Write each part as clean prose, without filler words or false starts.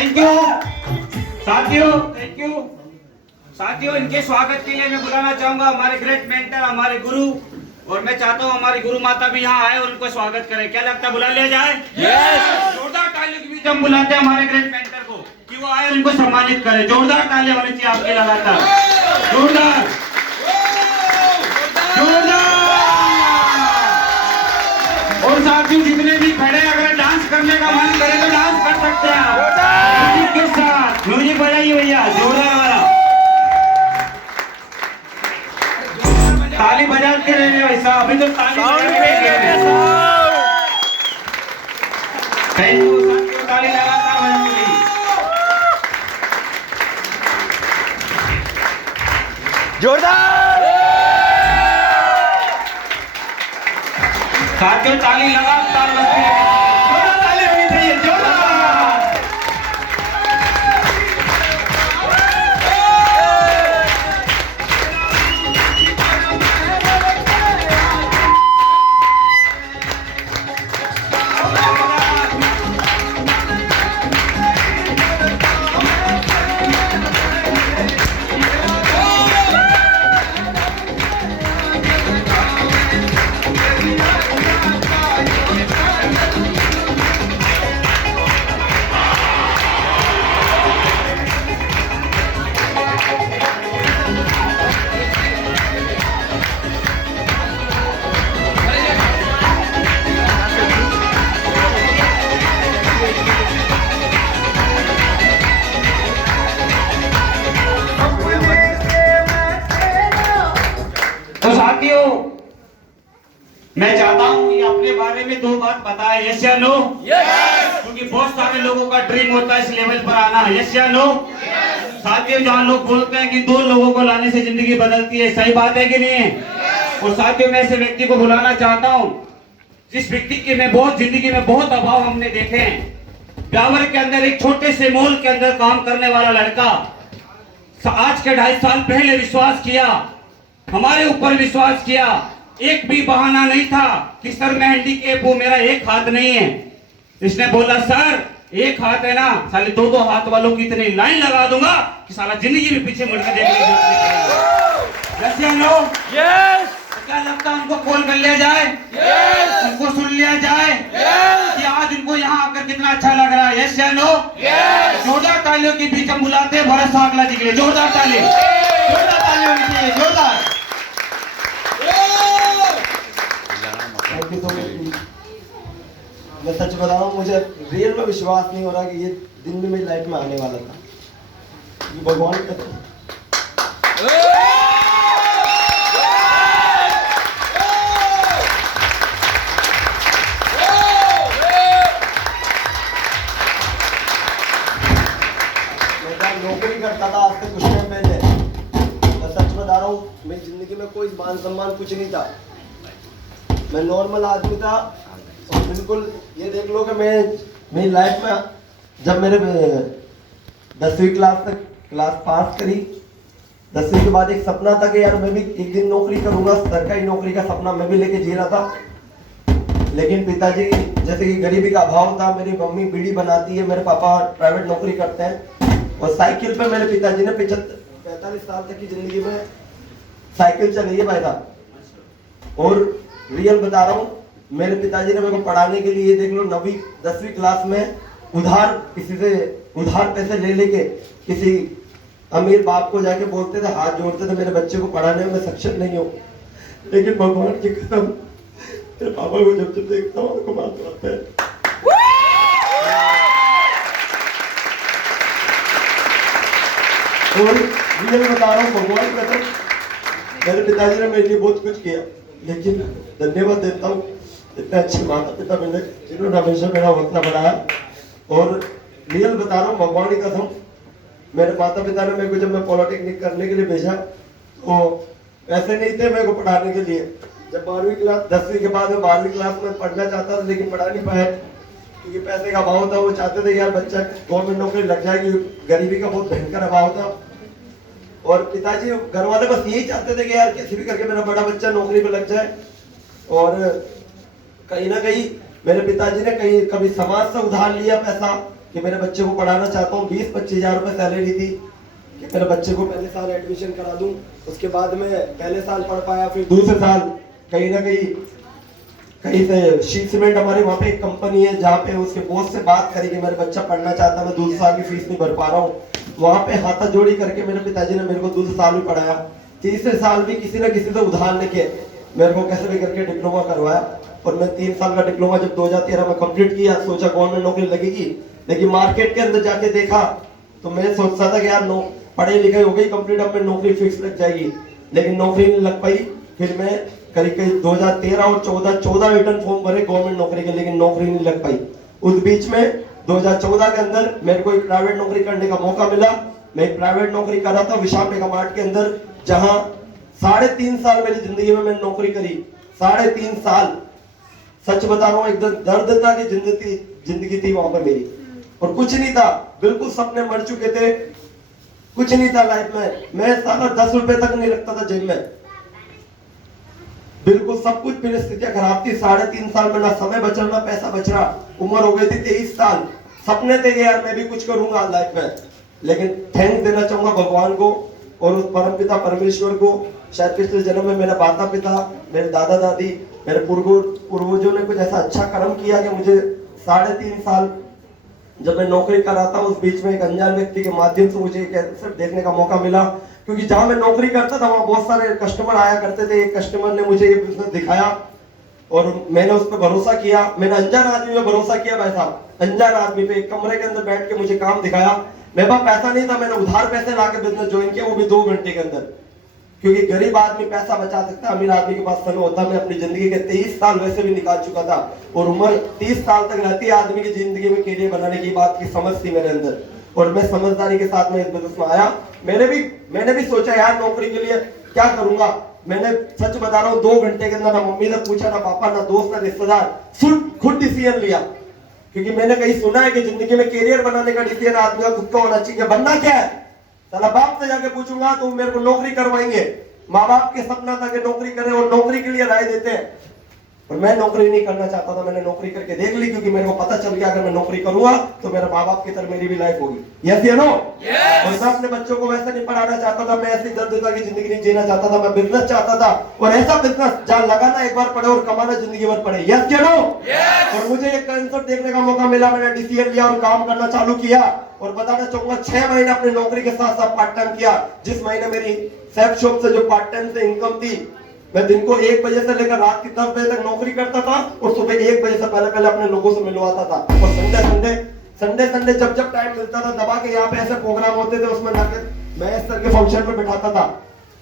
Thank you साथियों, thank you साथियों। इनके स्वागत के लिए मैं बुलाना चाहूंगा हमारे ग्रेट मेंटर, हमारे गुरु, और मैं चाहता हूं हमारी गुरु माता भी यहाँ आए और उनको स्वागत करें। क्या लगता है, बुला लिया जाए? यस। जोरदार तालियों के बीच हम बुलाते हैं हमारे ग्रेट मेंटर को कि वो आए और इनको सम्मानित करें। जोरदार तालियां होनी चाहिए आपके लगातार, जोरदार जोरदार। और साथियों जितने भी खड़े, अगर डांस करने का मन करे तो डांस कर सकते हैं आप म्यूजिक के साथ। म्यूजिक बजाइए भैया, जोरदार वाला ताली बजाते रहने वैसा। अभी तो ताली थैंक यू साथियों, ताली लगातार बजाने के लिए। जोरदार साथियों ताली लगातार बजती है। जोरदार ताली होनी चाहिए, जोरदार। तो साथियों मैं चाहता हूं कि अपने बारे में दो बात बताए, यस या नो? यस। क्योंकि बहुत सारे लोगों का ड्रीम होता है इस लेवल पर आना, यस या नो? साथियों जहां लोग बोलते हैं कि दो लोगों को लाने से जिंदगी बदलती है, सही बात है कि नहीं है? और साथियों मैं ऐसे व्यक्ति को बुलाना चाहता हूं जिस व्यक्ति के में बहुत जिंदगी में बहुत अभाव हमने देखे हैं। ब्यावर के अंदर एक छोटे से मॉल के अंदर काम करने वाला लड़का आज के 2.5 साल पहले विश्वास किया, हमारे ऊपर विश्वास किया। एक भी बहाना नहीं था कि सर मैं हैंडीकैप हूं, मेरा एक हाथ नहीं है। इसने बोला सर एक हाथ है ना, साले 2-2 हाथ वालों की इतनी लाइन लगा दूंगा कि साला जिंदगी में पीछे मुड़कर देखने की जरूरत नहीं पड़ेगी। यस या नो? यस। क्या लगता है उनको कॉल कर लिया जाए? यस। उनको सुन लिया जाए? यस। कि आज उनको यहाँ आकर कितना अच्छा लग रहा है, यस या नो? यस। जोरदार तालियों के बीच हम बुलाते हैं भरत सागला जी के लिए। जोरदार ताली, जोरदार ताली होनी चाहिए, जोरदार। मैं सच बता रहा हूँ, मुझे रियल में विश्वास नहीं हो रहा कि ये दिन भी मेरी लाइफ में आने वाला था। ये भगवान का मैं नौकरी करता था आज से कुछ टाइम पहले। मैं सच बता रहा हूँ, मेरी जिंदगी में कोई मान सम्मान कुछ नहीं था। मैं नॉर्मल आदमी था और बिल्कुल ये देख लो कि मैं मेरी लाइफ में जब मेरे 10वीं क्लास तक क्लास पास करी, 10वीं के बाद एक सपना था कि यार मैं भी एक दिन नौकरी करूंगा। सरकारी नौकरी का सपना मैं भी लेके जी रहा था। लेकिन पिताजी जैसे कि गरीबी का अभाव था, मेरी मम्मी बीड़ी बनाती है, मेरे पापा प्राइवेट नौकरी करते हैं और साइकिल पे मेरे पिताजी ने 45 साल तक की जिंदगी में साइकिल चलाई है पैदा। और रियल बता रहा हूँ, मेरे पिताजी ने मेरे को पढ़ाने के लिए देख लो 9वीं 10वीं क्लास में उधार किसी से उधार पैसे ले लेके किसी अमीर बाप को जाके बोलते थे, हाथ जोड़ते थे मेरे बच्चे को पढ़ाने में सक्षम नहीं हो। लेकिन भगवान की कसम तेरे पापा को जब देखता हूँ उनको बात आता है। और रियल बता रहा हूँ, भगवान की कसम मेरे पिताजी ने मेरे लिए बहुत कुछ किया। लेकिन धन्यवाद देता हूँ इतने अच्छे माता पिता मिले जिन्होंने हमेशा मेरा हौसला बढ़ाया। और रियल बता रहा हूँ, भगवान की कसम मेरे माता पिता ने मेरे को जब मैं पॉलिटेक्निक करने के लिए भेजा तो पैसे नहीं थे मेरे को पढ़ाने के लिए। जब 12वीं क्लास 10वीं के बाद मैं 12वीं क्लास में पढ़ना चाहता था लेकिन पढ़ा नहीं पाया क्योंकि पैसे का अभाव था। वो चाहते थे यार बच्चा गवर्नमेंट नौकरी लग जाएगी, गरीबी का बहुत भयंकर अभाव था। और पिताजी घर वाले बस यही चाहते थे कि यार किसी भी करके मेरा बड़ा बच्चा नौकरी पे लग जाए। और कहीं ना कहीं मेरे पिताजी ने कहीं कभी समाज से उधार लिया पैसा, कि मेरे बच्चे को पढ़ाना चाहता हूँ। 20-25 हज़ार रुपये सैलरी थी कि मेरे बच्चे को पहले साल एडमिशन करा दूँ। उसके बाद में पहले साल पढ़ पाया, फिर दूसरे साल कहीं ना कहीं से शीट सीमेंट हमारे वहाँ पे एक कंपनी है जहाँ पे उसके बॉस से बात करी कि मेरा बच्चा पढ़ना चाहता है, मैं दूसरे साल की फीस नहीं भर पा रहा हूँ। वहाँ पे हाथा जोड़ी करके मेरे पिताजी ने मेरे को दूसरे साल भी पढ़ाया। तीसरे साल भी किसी न किसी से उधार लेके मेरे को कैसे भी करके डिप्लोमा करवाया। और मैं 3 साल का डिप्लोमा जब 2013 में कंप्लीट किया, सोचा गवर्नमेंट नौकरी लगेगी। लेकिन मार्केट के अंदर जाके देखा तो मैं सोचता था कि यार पढ़ाई लिखाई हो गई कंप्लीट, अब मैं नौकरी फिक्स लग जाएगी, लेकिन नौकरी नहीं लग पाई। फिर मैं करीब 2013 और 14 रिटर्न फॉर्म भरे गवर्नमेंट नौकरी के, लेकिन नौकरी नहीं लग पाई। उस बीच में 2014 के अंदर मेरे को एक प्राइवेट नौकरी करने का मौका मिला। मैं एक प्राइवेट नौकरी कर रहा था विशाल मेगा मार्ट के अंदर, जहां 3.5 साल मेरी जिंदगी में मैंने नौकरी करी। 3.5 साल सच बता रहा हूँ, एकदम दर्द था कि जिंदगी थी वहां पर मेरी, और कुछ नहीं था, बिल्कुल सपने मर चुके थे, कुछ नहीं था लाइफ में। मैं साला 10 रुपए तक नहीं रखता था जेब में, बिल्कुल सब कुछ परिस्थितियां खराब थी। 3.5 साल में ना समय बच रहा ना पैसा बच रहा। उम्र हो गई थी 23 साल। सपने थे कि यार मैं भी कुछ करूंगा लाइफ में, लेकिन थैंक्स देना चाहूंगा भगवान को और उस परम पिता परमेश्वर को। शायद पिछले जन्म में मेरे माता पिता, मेरे दादा दादी, मेरे पूर्वजों ने कुछ ऐसा अच्छा कर्म किया कि मुझे 3.5 साल जब मैं नौकरी कर रहा था, उस बीच में एक अनजान व्यक्ति के माध्यम से मुझे सिर्फ देखने का मौका मिला। क्योंकि जहां मैं नौकरी करता था वहां बहुत सारे कस्टमर आया करते थे। एक कस्टमर ने मुझे ये बिजनेस दिखाया और मैंने उस पर भरोसा किया। मैंने अनजान आदमी पे भरोसा किया भाई साहब, अनजान आदमी पे। एक कमरे के अंदर बैठ के मुझे काम दिखाया। मेरे पास पैसा नहीं था, मैंने उधार पैसे ला के बिजनेस ज्वाइन किया, वो भी 2 घंटे के अंदर। क्योंकि गरीब आदमी पैसा बचा सकता है, अमीर आदमी के पास समय होता। मैं अपनी जिंदगी के 23 साल वैसे भी निकाल चुका था, और उम्र 30 साल तक रहती है आदमी की जिंदगी में कैरियर बनाने की बात की समझ थी मेरे अंदर, और मैं समझदारी के साथ में इस बिजनेस में आया। मैंने भी सोचा यार नौकरी के लिए क्या करूंगा। मैंने सच बता रहा हूँ 2 घंटे के अंदर ना मम्मी ने पूछा, ना पापा, ना दोस्त, ना रिश्तेदार, खुद डिसीजन लिया। क्योंकि मैंने कहीं सुना है कि जिंदगी में कैरियर बनाने का डिसीजन आदमी का खुद का होना चाहिए। बनना क्या है, साला बाप से जाके पूछूंगा तो मेरे को नौकरी करवाएंगे। माँ बाप के सपना था कि नौकरी करें और नौकरी के लिए राय देते हैं, और मैं नौकरी नहीं करना चाहता था। मैंने नौकरी करके देख ली, क्योंकि मेरे को पता चल गया अगर मैं नौकरी करूंगा तो मेरे माँ बाप की तरह मेरी भी लाइफ होगी। यस या नो? और मैं अपने बच्चों को वैसे नहीं पढ़ाना चाहता था, मैं ऐसी दर्द की जिंदगी नहीं जीना चाहता था। मैं बिजनेस चाहता था, और ऐसा बिजनेस जहाँ लगाना एक बार पड़े और कमाना जिंदगी भर पड़े। यस या नो? और मुझे एक कंसेप्ट देखने का मौका मिला, मैंने डिसीजन लिया और काम करना चालू किया। और बताना चाहूंगा 6 महीने अपनी नौकरी के साथ साथ पार्ट टाइम किया। जिस महीने मेरी सेफ शॉप से जो पार्ट टाइम से इनकम थी, मैं दिन को 1 बजे से लेकर रात की 10 बजे तक नौकरी करता था, और सुबह 1 बजे से पहले अपने लोगों से मिलवाता था। और संडे जब टाइम मिलता था दबा के यहाँ पे ऐसे प्रोग्राम होते थे, उसमें जाकर महेश सर के फंक्शन में बैठाता था।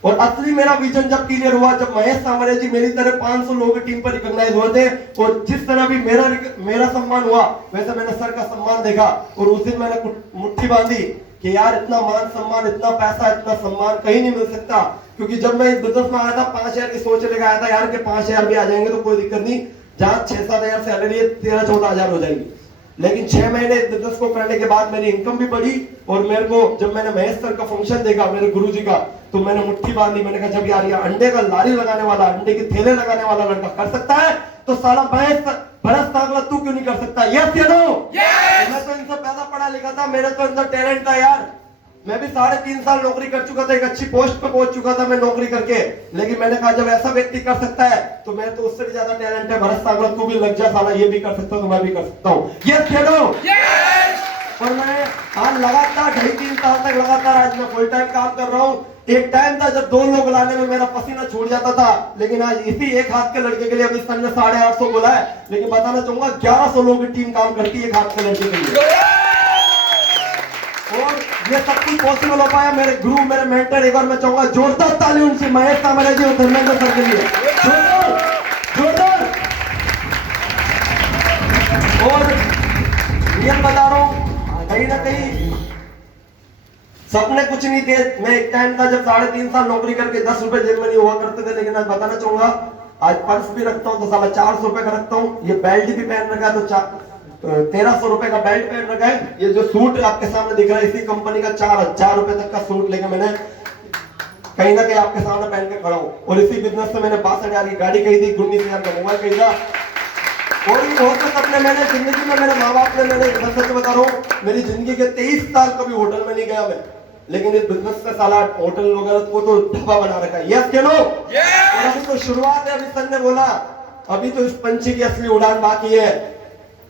और असली मेरा विजन जब क्लियर हुआ, जब महेश सामरे जी मेरी तरह 500 लोगों की टीम पर रिकॉग्नाइज हुए थे, और जिस तरह भी मेरा सम्मान हुआ वैसे मैंने सर का सम्मान देखा। और उस दिन मैंने मुट्ठी बांधी कि यार इतना मान सम्मान, इतना पैसा, इतना सम्मान कहीं नहीं मिल सकता। क्योंकि जब मैं इस बिजनेस में आया था 5,000 की सोच लेकर आया था यार कि 5,000 भी आ जाएंगे तो कोई दिक्कत नहीं, जहाँ 6-7 हज़ार सैलरी है 13-14 हज़ार हो जाएगी। लेकिन 6 महीने इस बिजनेस को करने के बाद मेरी इनकम भी बढ़ी। और मेरे को जब मैंने महेश सर का फंक्शन देखा मेरे गुरुजी का, तो मैंने मुट्ठी बांधी। मैंने कहा जब यार ये अंडे का लारी लगाने वाला, अंडे के थैले लगाने वाला लड़का कर सकता है, तो साला भरत तागला तू क्यों नहीं कर सकता? यस या नो? मैं तो इनसे ज्यादा पढ़ा लिखा था, मेरे तो अंदर टैलेंट था यार। मैं भी 3.5 साल नौकरी कर चुका था, एक अच्छी पोस्ट पे पहुंच चुका था मैं नौकरी करके। लेकिन मैंने कहा जब ऐसा व्यक्ति कर सकता है तो मैं तो उससे भी ज्यादा टैलेंट है। भरत सागर तू भी लग जा, साला ये भी कर सकता हूं तो मैं भी कर सकता हूँ। ये खेलो। और मैं आज लगातार 2.5-3 साल तक लगातार आज मैं फुल टाइम काम कर रहा हूँ। एक टाइम था जब 2 लोग लाने में मेरा पसीना छूट जाता था, लेकिन आज इसी एक हाथ के लड़के के लिए अभी सर ने 850 बोला है, लेकिन बताना चाहूंगा 1100 लोगों की टीम काम करती है एक हाथ के लड़के के लिए। और ये सब कुछ पॉसिबल हो पाया मेरे गुरु, मेरे मेंटर। एक बार मैं चाहूंगा जोरदार ताली उनसे, महेश सामरे जी और धर्मेंद्र सर के लिए। जोरदार। और ये बता रहा हूं कहीं ना कहीं सपने कुछ नहीं थे। मैं एक टाइम था जब 3.5 साल नौकरी करके 10 रुपए जेब में नहीं हुआ करते थे, लेकिन आज बताना चाहूंगा आज पर्स भी रखता हूं तो साला 400 रुपए का रखता हूं। ये बेल्ट भी पहन रखा है तो 1300 रुपए का बेल्ट पहन रखा है। ये जो सूट आपके सामने दिख रहा है इसी कंपनी का 4,000 रुपए तक का सूट लेके मैंने कहीं ना कहीं आपके सामने पहन के खड़ा हूं। और इसी बिजनेस से मैंने 62,000 की गाड़ी खरीदी, 19,000 का मोबाइल खरीदा। और भी बहुत से सपने मैंने जिंदगी में, मेरे माँ बाप ने, मैं सच बता रहा हूँ, मेरी जिंदगी के 23 साल कभी होटल में नहीं गया मैं, लेकिन इस बिजनेस से साला होटल वगैरह को तो ढाबा बना रखा है। यस के नो? और अभी तो शुरुआत है। अभी सर ने बोला अभी तो इस पंछी की असली उड़ान बाकी है,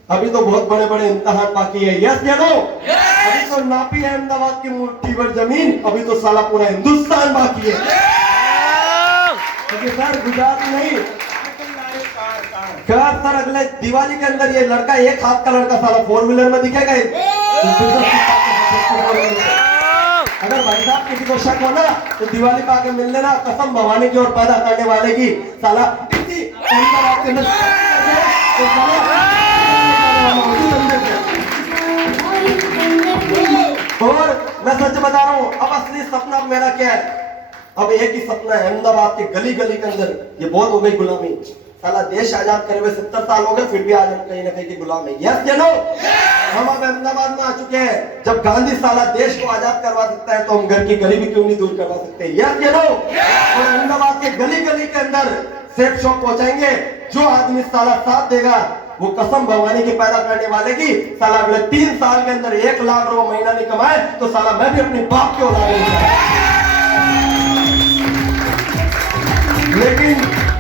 अभी तो बहुत बड़े बड़े इम्तिहान बाकी है। यस के नो? अभी तो नापी है अहमदाबाद की मुट्ठी भर जमीन, अभी तो साला पूरा हिंदुस्तान बाकी है। क्योंकि सर गुजरात नहीं, क्या सर अगले दिवाली के अंदर ये लड़का, एक हाथ का लड़का साला 4 व्हीलर में दिखेगा। अगर भाई साहब किसी को शक हो ना तो दिवाली पे आके मिल लेना, कसम भवानी की और पैदा करने वाले की, साला इसी अहमदाबाद के अंदर और मैं सच बता रहा हूँ, अब असली सपना मेरा क्या है? अब एक ही सपना है, अहमदाबाद के गली गली के अंदर, ये बहुत हो गई गुलामी, साला देश आजाद करे हुए 70 साल हो गए, फिर भी आज हम कहीं ना कहीं की गुलाम है। यस या नो? हम अब अहमदाबाद में आ चुके हैं। जब गांधी साला देश को आजाद करवा सकता है तो हम घर की गरीबी क्यों नहीं दूर करवा सकते? यस या नो? और अहमदाबाद के गली गली के अंदर सेफ शॉप पहुंचाएंगे। जो आदमी साला साथ देगा वो कसम भवानी की पैदा करने वाले की, साला अगले 3 साल के अंदर 1 लाख रुपए महीना नहीं कमाए तो साला मैं भी अपने बाप के औलाद नहीं। लेकिन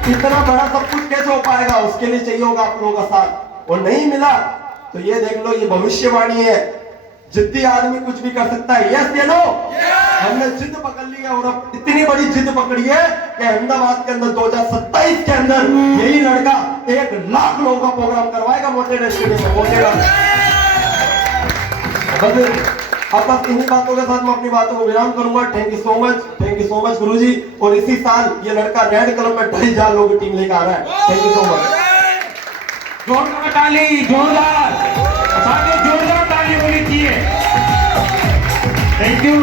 इतना बड़ा सब कुछ कैसे हो पाएगा? उसके लिए चाहिए होगा आप लोगों का साथ, और नहीं मिला तो ये देख लो, ये भविष्यवाणी है, जिद्दी आदमी कुछ भी कर सकता है। यस या नो? हमने जिद पकड़ ली है, और अब इतनी बड़ी जिद पकड़ी है कि अहमदाबाद के अंदर 2027 के अंदर यही लड़का 1 लाख लोगों का प्रोग्राम करवाएगा मोटेरा स्टेडियम में। मोटेरा अब बस इन्हीं बातों के साथ मैं अपनी बातों को विराम करूंगा। थैंक यू सो मच गुरुजी। और इसी साल ये लड़का रेड कलर में 2,500 लोगों की टीम लेकर आ रहा है। Thank you so much. जोरदार ताली, जोरदार ताली होनी चाहिए। Thank you.